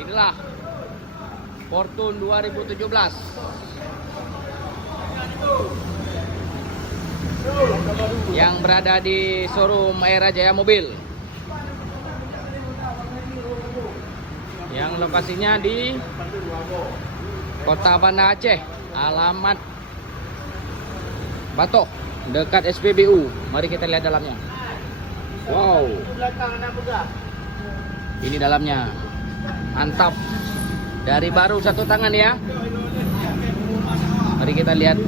Inilah Fortune 2017 yang berada di showroom Aira Jaya Mobil, yang lokasinya di Kota Banda Aceh, alamat Batoh, dekat SPBU. Mari kita lihat dalamnya. Wow, ini dalamnya mantap, dari baru satu tangan ya. Mari kita lihat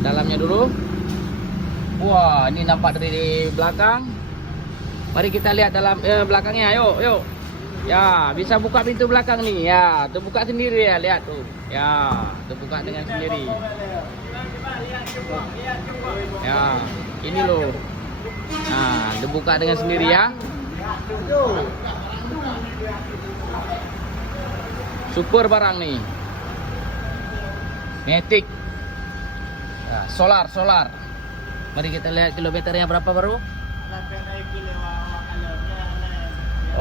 dalamnya dulu. Wah, ini nampak dari belakang. Mari kita lihat dalam belakangnya. Yuk. Ya, bisa buka pintu belakang nih. Ya, terbuka sendiri ya. Lihat tuh. Ya, terbuka dengan sendiri. Ya, ini loh. Nah, terbuka dengan sendiri ya. Super barang nih. Matic. Ya, solar. Mari kita lihat kilometernya berapa baru.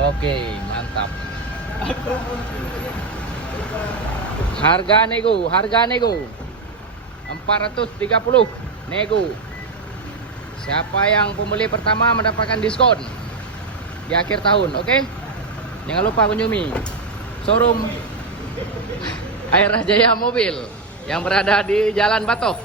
Oke, mantap. Harga nego. 430 nego. Siapa yang pembeli pertama mendapatkan diskon di akhir tahun, oke? Jangan lupa kunjungi showroom Aira Jaya Mobil yang berada di Jalan Batoh.